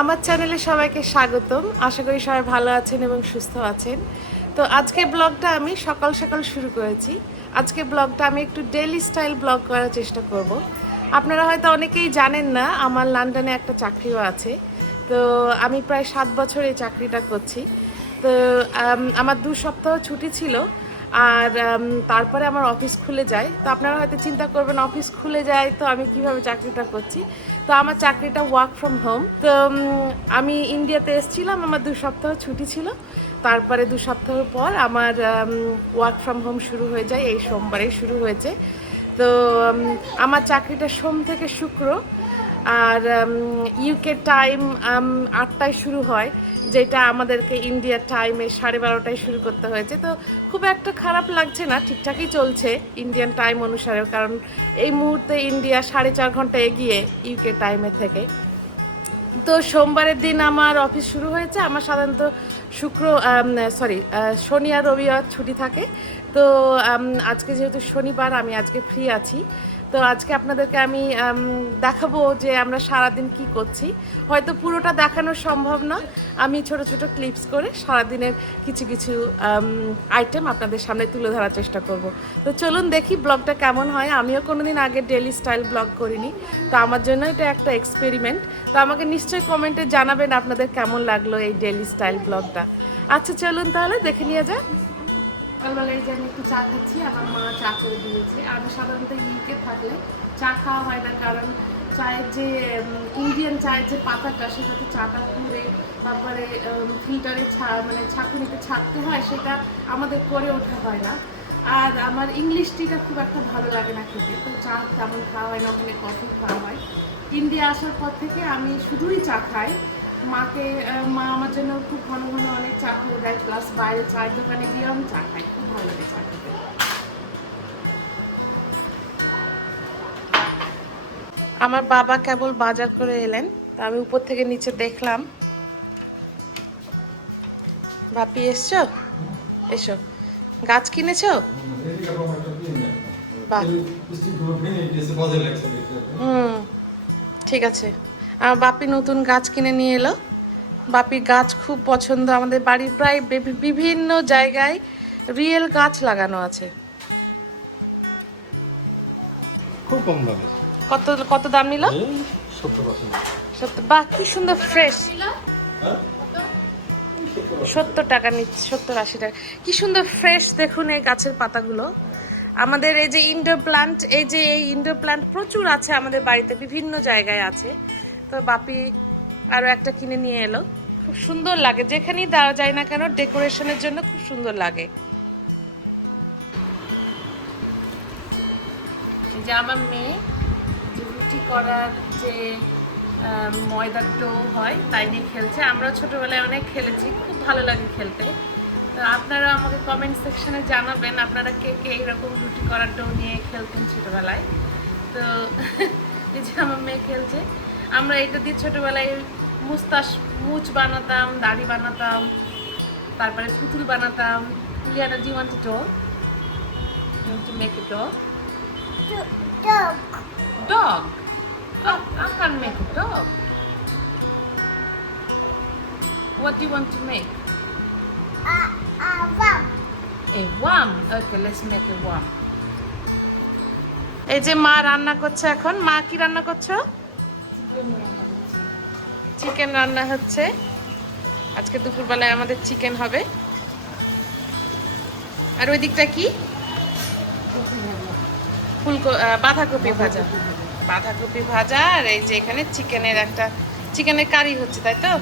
আমার চ্যানেলে সবাইকে স্বাগতম। আশা করি সবাই ভালো আছেন এবং সুস্থ আছেন। তো আজকে ব্লগটা আমি সকাল সকাল শুরু করেছি। আজকে ব্লগটা আমি একটু ডেইলি স্টাইল ব্লগ করার চেষ্টা করব। আপনারা হয়তো অনেকেই জানেন না, আমার লন্ডনে একটা চাকরিও আছে। তো আমি প্রায় সাত বছর এই চাকরিটা করছি। তো আমার দু সপ্তাহ ছুটি ছিল। আর তারপরে আমার অফিস খুলে যায়। তো আপনারা হয়তো চিন্তা করবেন অফিস খুলে যায় তো আমি কীভাবে চাকরিটা করছি? তো আমার চাকরিটা ওয়ার্ক ফ্রম হোম তো আমি ইন্ডিয়াতে এসেছিলাম, আমার দু সপ্তাহ ছুটি ছিল। তারপরে দু সপ্তাহ পর আমার ওয়ার্ক ফ্রম হোম শুরু হয়ে যায়, এই সোমবারে শুরু হয়েছে। তো আমার চাকরিটা সোম থেকে শুক্র। আর ইউকে টাইম আটটায় শুরু হয়, যেটা আমাদেরকে ইন্ডিয়ার টাইমে সাড়ে বারোটায় শুরু করতে হয়েছে। তো খুব একটা খারাপ লাগছে না, ঠিকঠাকই চলছে ইন্ডিয়ান টাইম অনুসারে, কারণ এই মুহূর্তে ইন্ডিয়া সাড়ে চার ঘণ্টা এগিয়ে ইউকে টাইমের থেকে। তো সোমবারের দিন আমার অফিস শুরু হয়েছে। আমার সাধারণত শুক্র সরি শনি আর রবিবার ছুটি থাকে। তো আজকে যেহেতু শনিবার, আমি আজকে ফ্রি আছি। তো আজকে আপনাদেরকে আমি দেখাবো যে আমরা সারাদিন কি করছি। হয়তো পুরোটা দেখানো সম্ভব না। আমি ছোট ছোট ক্লিপস করে সারাদিনের কিছু কিছু আইটেম আপনাদের সামনে তুলে ধরার চেষ্টা করব। তো চলুন দেখি ব্লগটা কেমন হয়। আমিও কোনোদিন আগে ডেলি স্টাইল ব্লগ করিনি। তো আমার জন্য এটা একটা এক্সপেরিমেন্ট তো আমাকে নিশ্চয়ই কমেন্টে জানাবেন আপনাদের কেমন লাগল এই ডেলি স্টাইল ব্লগটা আচ্ছা চলুন তাহলে দেখে নিয়ে যাক। সকালবেলায় যে আমি একটু চা খাচ্ছি আমার মা চা করে দিয়েছে। আমি সাধারণত ইউকে থাকলে চা খাওয়া হয় না, কারণ চায়ের যে ইন্ডিয়ান চায়ের যে পাতাটা, সেটাতে চাটা পুড়ে, তারপরে ফিল্টারে ছা মানে ছাঁকুনিতে ছাড়তে হয়, সেটা আমাদের করে ওঠা হয় না। আর আমার ইংলিশ টিটা খুব একটা ভালো লাগে না খেতে, তো চা তেমন খাওয়া হয় না, ওখানে কফি খাওয়া হয়। ইন্ডিয়া আসার পর থেকে আমি শুধুই চা খাই। মাকে মা আমার জন্য খুব ঘন ঘন অনেক চা করে দেয় প্লাস বাইরে চায়ের দোকানে গিয়ে আমি চা খাই খুব ভালো লাগে চা খেতে। আমার বাবা কেবল বাজার করে এলেন তা আমি উপর থেকে নিচে দেখলাম। বাপি এসছো? এসো। গাছ কিনেছো? বাহ। হুম ঠিক আছে। আমার বাপি নতুন গাছ কিনে নিয়ে এলো। বাপি গাছ খুব পছন্দ। আমাদের বাড়ির প্রায় বিভিন্ন জায়গায় রিয়েল গাছ লাগানো আছে। খুব কম দামে। কত কত দাম নিল? সত্তর বাহ কি সুন্দর ফ্রেশ। হ্যাঁ? সত্তর টাকা নিচ্ছে সত্তর আশি টাকা। কি সুন্দর ফ্রেশ দেখুন এই গাছের পাতাগুলো। আমাদের এই যে ইনডোর প্লান্ট এই যে এই ইনডোর প্লান্ট প্রচুর আছে আমাদের বাড়িতে বিভিন্ন জায়গায় আছে। তো বাপি আরও একটা কিনে নিয়ে এলো। খুব সুন্দর লাগে, যেখানেই দেওয়া যায় না কেন ডেকোরেশনের জন্য খুব সুন্দর লাগে। যে আমার মেয়ে, যে রুটি করার যে ময়দার ডো হয়, তাই নিয়ে খেলছে। আমরা ছোটবেলায় অনেক খেলেছি, খুব ভালো লাগে খেলতে। তো আপনারা আমাকে কমেন্ট সেকশনে জানাবেন, আপনারা কে কে এইরকম রুটি করার ডো নিয়ে খেলতেন ছোটবেলায়। তো, এই যে আমার মেয়ে খেলছে। আমরা এটা দিয়ে ছোটবেলায় মুস্তাস মুচ বানাতাম দাড়ি বানাতাম তারপরে পুতুল বানাতাম Liana ji want to to make a dog worm. Okay, let's make a worm. এই যে মা রান্না করছে এখন মা কি রান্না করছ? চিকেন রান্না হচ্ছে। আজকে দুপুরবেলায় আমাদের চিকেন হবে। আর ওই দিকটা কি? ফুলকো বাঁধাকপি ভাজা। বাঁধাকপি ভাজা। আর এই যে এখানে চিকেনের একটা চিকেনের কারি হচ্ছে তাই তো?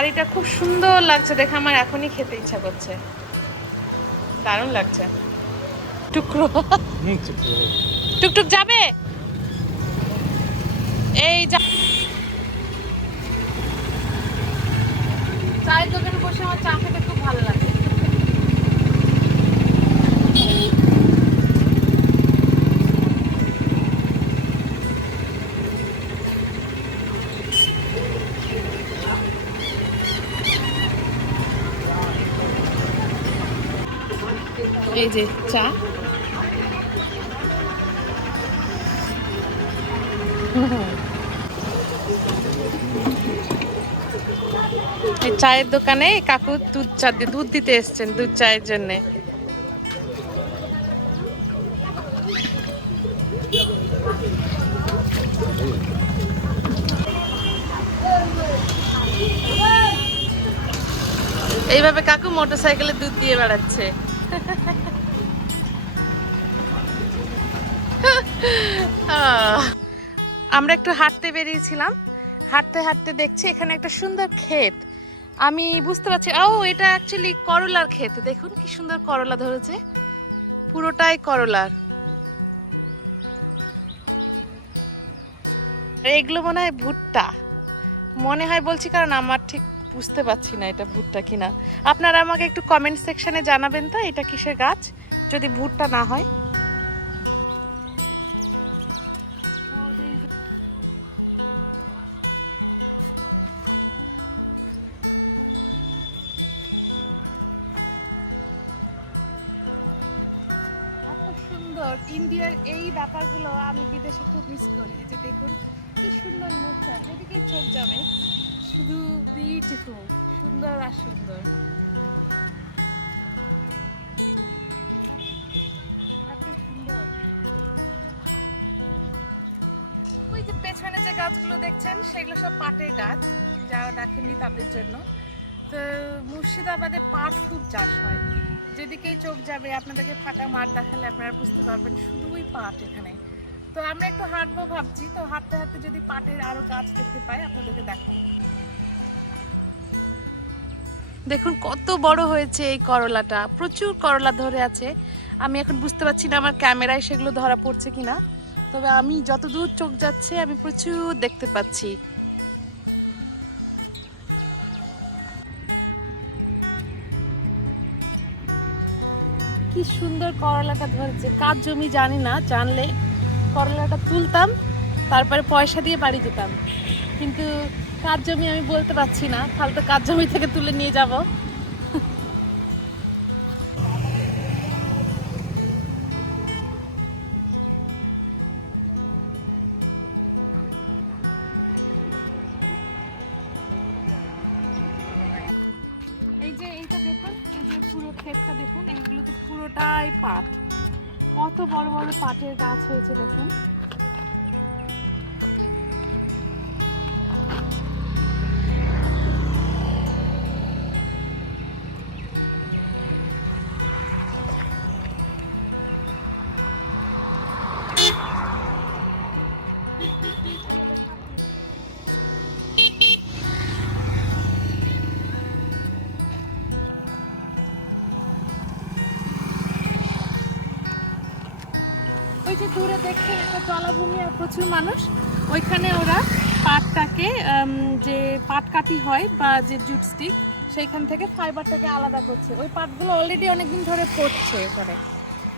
কারিটা খুব সুন্দর লাগছে দেখে আমার এখনই খেতে ইচ্ছা করছে। দারুণ লাগছে। টুকরো। টুকটুক যাবে? এই যা। চায়ের দোকানে বসে আমার চা খেতে খুব ভালো লাগে। এই যে চা। এই চায়ের দোকানে কাকু দুধ চা দুধ দিতে এসছেন, দুধ চায়ের জন্য। এইভাবে কাকু মোটরসাইকেলে দুধ দিয়ে বেড়াচ্ছে। আমরা একটু হাঁটতে বেরিয়েছিলাম। হাঁটতে হাঁটতে দেখছি এখানে একটা সুন্দর ক্ষেত। আমি বুঝতে পারছি, ও, এটা অ্যাকচুয়ালি করলার ক্ষেত। দেখুন কি সুন্দর করলা ধরেছে। পুরোটাই করলার। এগুলো মনে হয় ভুট্টা। মনে হয় বলছি কারণ আমার ঠিক বুঝতে পারছি না এটা ভুট্টা কিনা। আপনারা আমাকে একটু কমেন্ট সেকশনে জানাবেন তো, এটা কিসের গাছ? যদি ভুট্টা না হয়। খুব মিস করি। এই যে দেখুন, কি সুন্দর মুখটা। যেদিকে চোখ যাবে। শুধু বিউটিফুল সুন্দর আর সুন্দর। ওই যে পেছনে যে গাছগুলো দেখছেন, সেগুলো সব পাটের গাছ, যারা দেখেননি তাদের জন্য। তো মুর্শিদাবাদে পাট খুব চাষ হয়। যেদিকেই চোখ যাবে, আপনাদেরকে ফাঁকা মাঠ দেখালে আপনারা বুঝতে পারবেন, শুধুই পাট এখানে। তো আমরা একটু হাঁটবো ভাবছি। তো হাঁটতে হাঁটতে যদি পাটের আরও গাছ দেখতে পাই, আপনাদেরকে দেখাবো। দেখুন, কত বড় হয়েছে এই করলাটা। প্রচুর করলা ধরে আছে। আমি এখন বুঝতে পারছি না আমার ক্যামেরায় সেগুলো ধরা পড়ছে কিনা। তবে আমি যতদূর চোখ যাচ্ছে, আমি প্রচুর দেখতে পাচ্ছি। কি সুন্দর করলাটা ধরেছে। কার জমি জানি না, জানলে করলাটা তুলতাম, তারপরে পয়সা দিয়ে বাড়ি যেতাম। কিন্তু কার জমি আমি বলতে পারছি না ফালতু কার জমি থেকে তুলে নিয়ে যাব? এই যে এইটা দেখুন, এই যে পুরো ক্ষেতটা দেখুন, এইগুলো তো পুরোটাই পাট। কত বড় বড় পাটের গাছ হয়েছে দেখুন। দেখছেন একটা জলাভূমি, আর প্রচুর মানুষ। ওইখানে ওরা পাটটাকে যে পাট কাটি হয় বা যে জুট স্টিক, সেইখান থেকে ফাইবারটাকে আলাদা করছে। ওই পাটগুলো অলরেডি অনেকদিন ধরে পড়ছে করে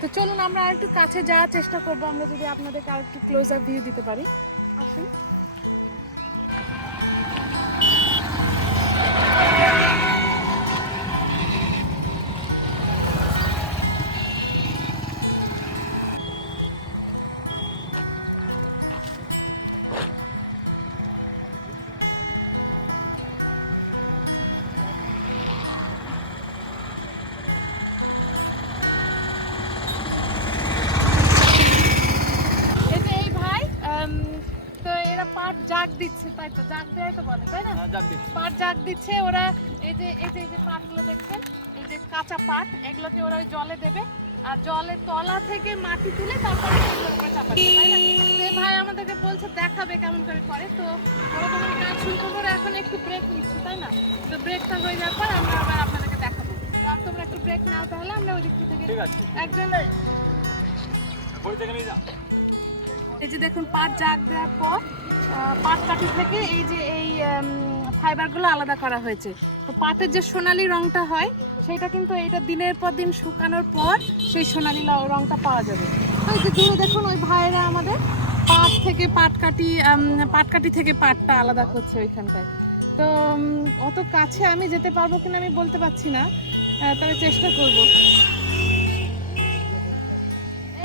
তো চলুন আমরা আর একটু কাছে যাওয়ার চেষ্টা করব। আমরা যদি আপনাদেরকে আর একটু আপ ভিউ দিতে পারি। আসুন। তাই তো জাগ দেয় তো বলে তাই না? পাট জাগ দিচ্ছে ওরা এই যে এই যে এই যে পাটগুলো দেখছেন এই যে কাঁচা পাট এগুলোকে ওরা ওই জলে দেবে আর জলের তলা থেকে মাটি তুলে তারপরে এগুলোর উপরে তো এই ভাই আমাদেরকে বলছে দেখাবে কেমন করে করে। তো ওরা যখন কাজ শুরু করব এখন একটু ব্রেক নিচ্ছে তাই না? তো ব্রেকটা হয়ে যাওয়ার পর আমরা আবার আপনাদেরকে দেখাবো। আর তোমরা একটু ব্রেক নাও তাহলে আমরা ওই দিক থেকে একজন এই যে দেখুন, পাট জাগ দেওয়ার পর পাট কাঠি থেকে এই যে এই ফাইবারগুলো আলাদা করা হয়েছে। তো পাটের যে সোনালি রংটা হয়, সেটা কিন্তু এইটা দিনের পর দিন শুকানোর পর সেই সোনালি রংটা পাওয়া যাবে। তো এই যে দূরে দেখুন, ওই ভাইয়েরা আমাদের পাট থেকে পাট কাটি পাট কাটি থেকে পাটটা আলাদা করছে ওইখানটায়। তো অত কাছে আমি যেতে পারব কিনা আমি বলতে পারছি না তবে চেষ্টা করব।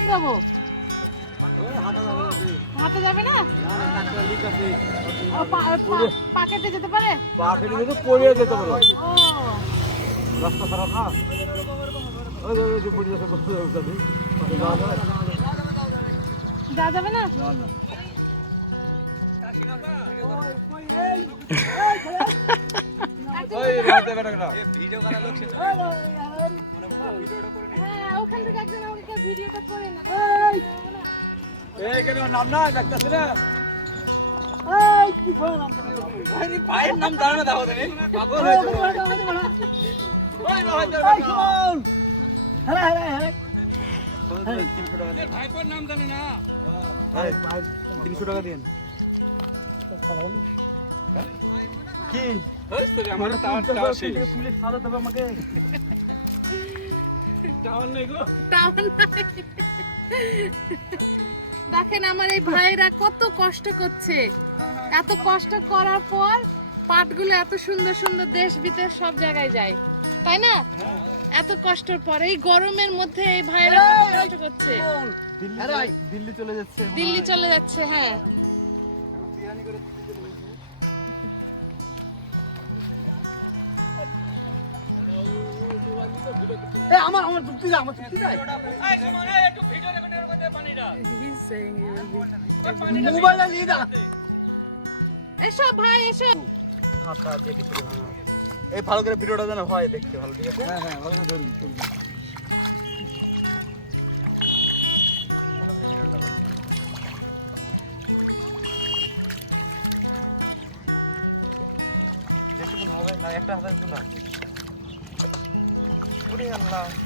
যাব হাঁটা যাবে না? পা- পাকেটে যেতে পারে? পাখিটি কিন্তু পড়িয়ে যেতে পারে। ও। রাস্তা খারাপ না? ওই ওই যে পড়ে যাচ্ছে পড়ে যাওয়া যাবে? না? না না হ্যাঁ ওখান থেকে একজন আমাকে ভিডিওটা করে না। ভাইয়ের নাম জানা না দাও হ্যাঁ হ্যাঁ হ্যাঁ ভাইপোর নাম জানে না 300 টাকা দিন কি আমার টাওয়ার টাওয়ার পুলিশ সাদা দেবে আমাকে টাওয়ার দেখেন আমার এই ভাইয়েরা কত কষ্ট করছে এত কষ্ট করার পর পাটগুলো এত সুন্দর সুন্দর দেশ বিদেশ সব জায়গায় যায় তাই না এত কষ্টের পর এই গরমের মধ্যে এই ভাইয়েরা কত কষ্ট করছে দিল্লি চলে যাচ্ছে দিল্লি চলে যাচ্ছে হ্যাঁ এ আমার আমার চুক্তি দা আমার চুক্তি দা। মোবাইল নিয়ে দা এসো ভাই এসো। আচ্ছা দেখি এই ভালো করে ভিডিওটা যেন হয় দেখতে ভালো ঠিক আছে? হ্যাঁ হ্যাঁ ভালো করে ধরুন বেশিক্ষণ হবে না একটা হাজার তো না ওরে আল্লাহ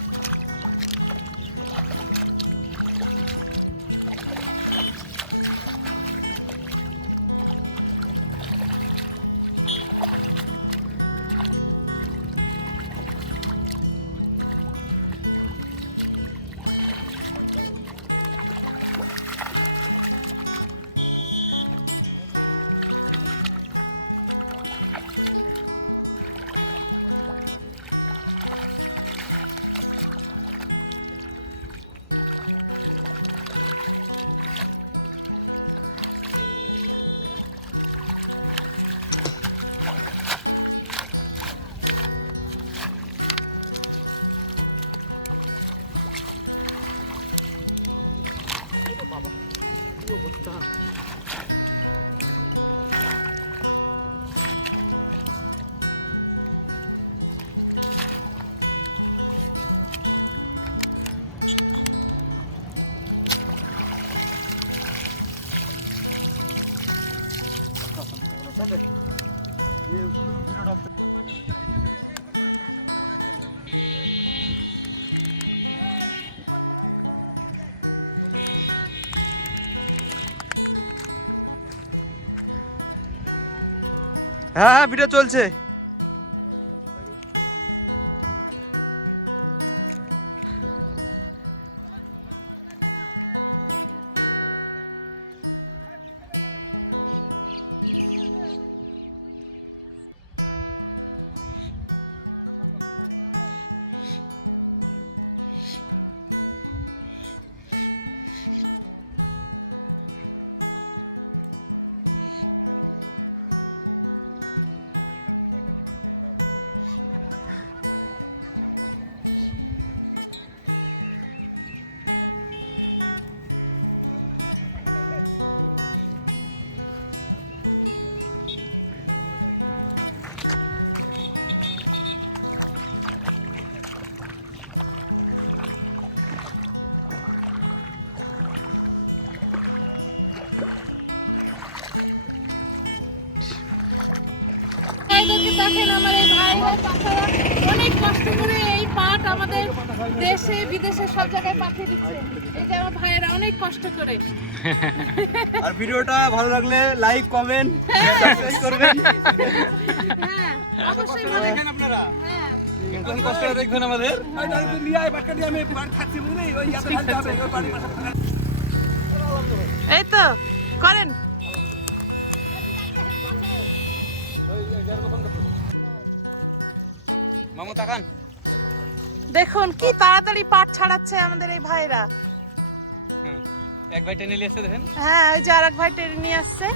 হ্যাঁ হ্যাঁ ভিডিও চলছে। আমাদের দেশে বিদেশে সব জায়গায় পাঠিয়ে দিচ্ছে। এই যে আমার ভাইয়েরা অনেক কষ্ট করে। আর ভিডিওটা ভালো লাগলে লাইক কমেন্ট সাবস্ক্রাইব করবেন। হ্যাঁ অবশ্যই মানে আপনারা। হ্যাঁ। কষ্ট করে দেখবেন আমাদের। আমি ওই এই তো। ছাড়াচ্ছে আমাদের এই ভাইরা। এক ভাই টেনে নিয়ে এসে দেখেন। হ্যাঁ ওই যে আর এক ভাই টেনে নিয়ে আসছে।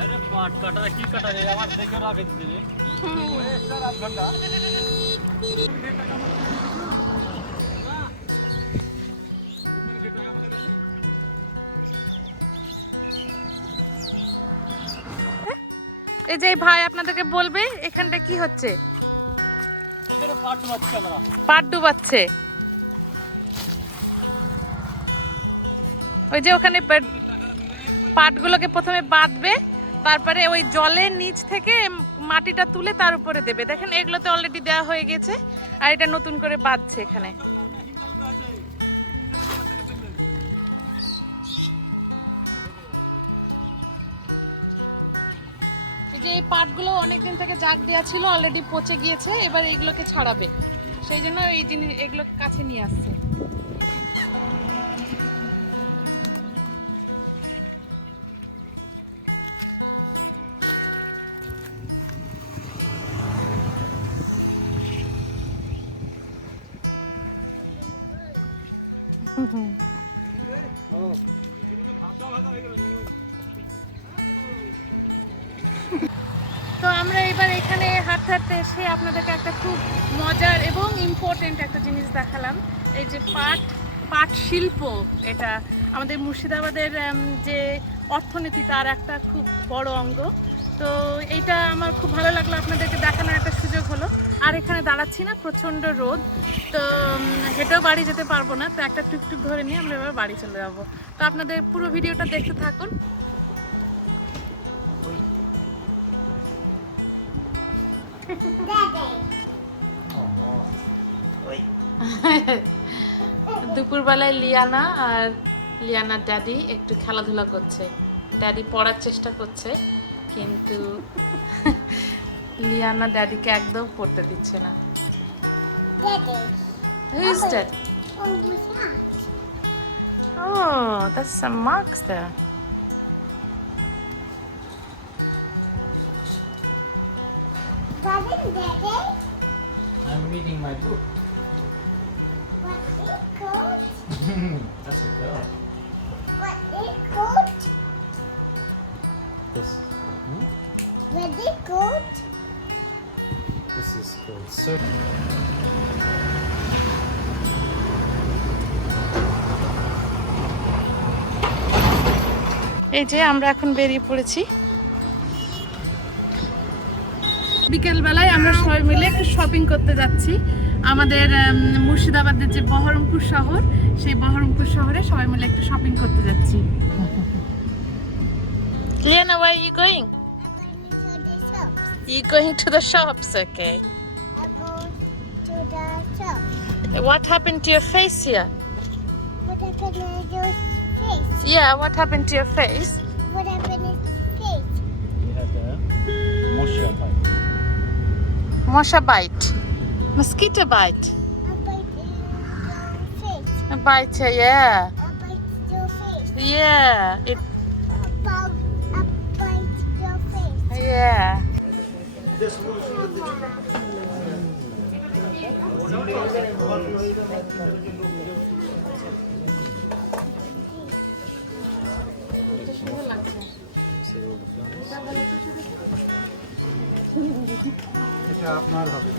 আরে পাট কাটা কি কাটা রে আমার দেখে রাখে দিতে রে স্যার আধ ঘণ্টা এই যে ভাই আপনাদেরকে বলবে এখানটা কি হচ্ছে? পাট ডুবাচ্ছে। ওই যে ওখানে পাটগুলোকে প্রথমে বাঁধবে তারপরে ওই জলের নিচ থেকে মাটিটা তুলে তার উপরে দেবে। দেখেন এগুলোতে অলরেডি দেওয়া হয়ে গেছে আর এটা নতুন করে বাঁধছে এখানে। এই পাটগুলো অনেকদিন থেকে জাগ দেওয়া ছিল অলরেডি পচে গিয়েছে, এবার এইগুলোকে ছাড়াবে। সেই জন্য এই জিনিস এগুলো কাছে নিয়ে আসছে। এসে আপনাদেরকে একটা খুব মজার এবং ইম্পর্টেন্ট একটা জিনিস দেখালাম। এই যে পাট পাট শিল্প এটা আমাদের মুর্শিদাবাদের যে অর্থনীতি তার একটা খুব বড় অঙ্গ। তো এইটা আমার খুব ভালো লাগল আপনাদেরকে দেখানোর একটা সুযোগ হলো। আর এখানে দাঁড়াচ্ছি না, প্রচণ্ড রোদ। তো হেঁটেও বাড়ি যেতে পারব না, তো একটা টুকটুক ধরে নিয়ে আমরা এবার বাড়ি চলে যাব। তো আপনাদের পুরো ভিডিওটা দেখতে থাকুন। দুপুরবেলায় লিয়ানা আর লিয়ানার ড্যাডি একটু খেলাধুলা করছে ড্যাডি পড়ার চেষ্টা করছে কিন্তু লিয়ানা ড্যাডিকে একদম পড়তে দিচ্ছে না Who is that? Oh, that's some marks there. I'm reading my book. what is called? That's a girl. What is called? This. Hmm? What is called? This is called so. এই যে আমরা এখন বেরিয়ে পড়েছি বিকেলবেলায় আমরা সবাই মিলে একটু শপিং করতে যাচ্ছি আমাদের মুর্শিদাবাদের যে বহরমপুর শহর সেই বহরমপুর শহরে সবাই মিলে একটু শপিং করতে যাচ্ছি Liana, where are you going? I'm going to the shops. You going to the shops, okay. I go to the shop. What happened to your face here? What happened to your face? Yeah, what happened to your face? What happened to your face? You had a Moshe bite. মশা bite. Mosquito bite. A bite, yeah. Bite your face. Yeah. It... I bite your face. Yeah. This এটা আপনার হবে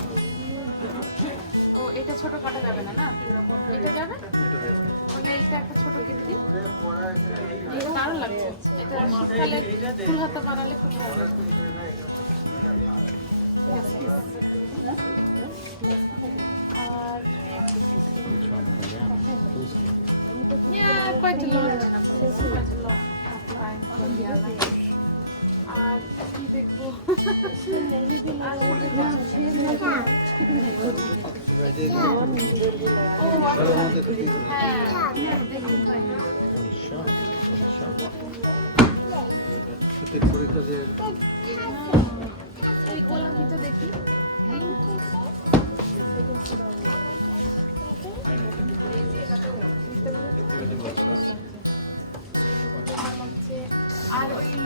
ও এটা ছোট কাটা যাবে না না এটা যাবে মানে এটা একটা ছোট কিনে এটা দারুণ লাগছে এটা শীতকালে ফুল হাতা বানালে খুব ভালো লাগবে আর? Yeah, quite a lot. Quite a lot. Fine, Koreana. আর কি দেখব? দেখি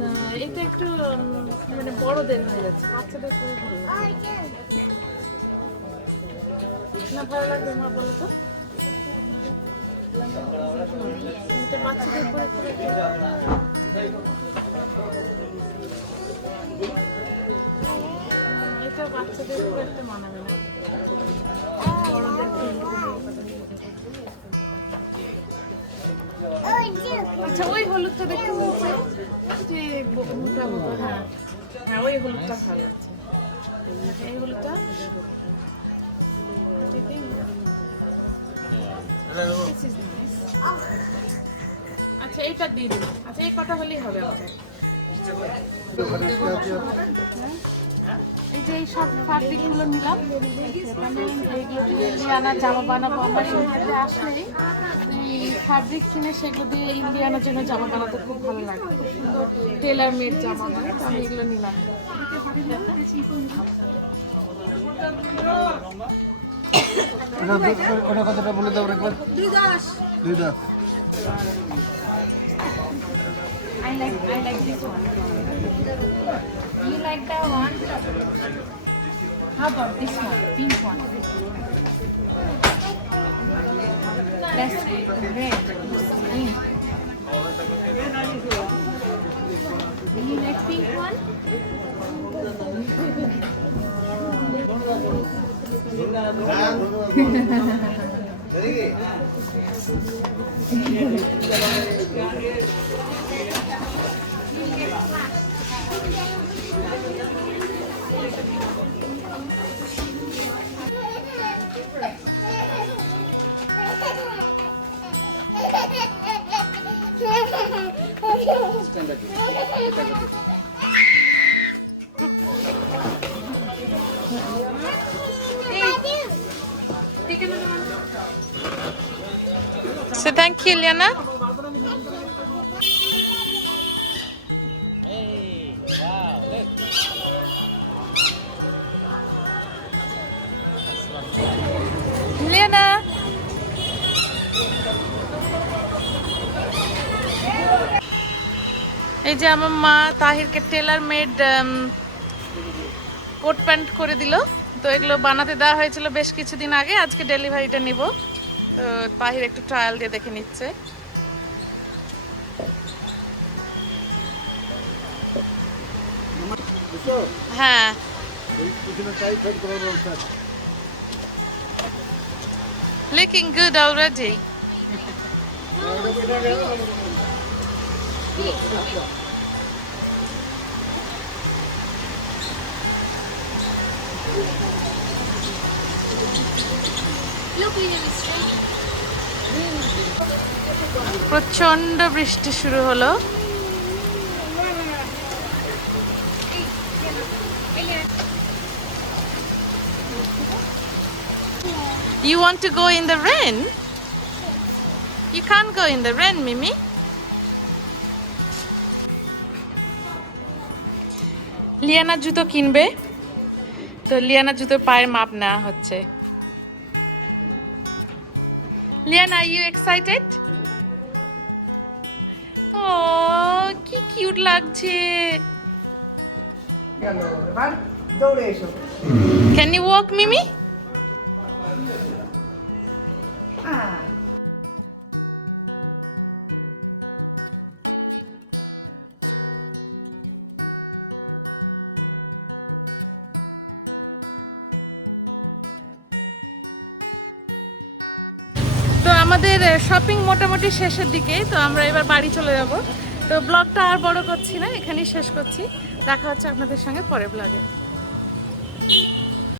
না, এটা একটু মানে বড়দের হয়ে যাচ্ছে বাচ্চাদের খুবই. না, ভালো লাগবে মা, বলো বাচ্চাদের এটা বাচ্চাদের উপর একটা মানাবে না বড়দের. আচ্ছা ওই হলুদটা দেখতে বলছে যে মোটা মতো হ্যাঁ হ্যাঁ ওই হলুদটা ভালো আছে আচ্ছা, এই হলুদটা. আচ্ছা এটা দিয়ে দিন। আচ্ছা এই কটা হলেই হবে আমাদের। এই যে এই সব ফ্যাব্রিকগুলো নিলাম। এইগুলো দিয়ে ইন্ডিয়ানা জামা বানাবো আমরা ইন্ডিয়াতে আসলেই। এই ফ্যাব্রিক কিনে সেগুলো দিয়ে ইন্ডিয়ানার জন্য জামা বানাতে খুব ভালো লাগে। খুব সুন্দর টেলার মেড জামা তো? আমি এগুলো নিলাম। ওটা ওটা কতটা বলে দাও একবার দুই দশ দুই দশ I like I like this one. You like that one? How about this one, pink one? That's red, green. Do you like pink one? Thank you, Sen kill yana. আমার মা তাহিরকে টেলার মেড কোট প্যান্ট করে দিল। তো এগুলো বানাতে দেওয়া হয়েছিল বেশ কিছুদিন আগে। আজকে ডেলিভারিটা নিব। তো তাহির একটু ট্রায়াল দিয়ে দেখে নিচ্ছে। হ্যাঁ। Looking good already. প্রচণ্ড বৃষ্টি শুরু হলো You want to go in the rain? You can't go in the rain, Mimi. Liyana জুতো কিনবে তো লিয়ানা জুতোর পায়ের মাপ নেওয়া হচ্ছে লিয়ানা আর ইউ এক্সাইটেড ও কি কিউট লাগছে ক্যান ইউ ওয়াক মিমি হ্যাঁ শপিং মোটামুটি শেষের দিকে তো আমরা এবার বাড়ি চলে যাব। তো ব্লগটা আর বড় করছি না, এখানেই শেষ করছি। দেখা হচ্ছে আপনাদের সঙ্গে পরে ব্লগে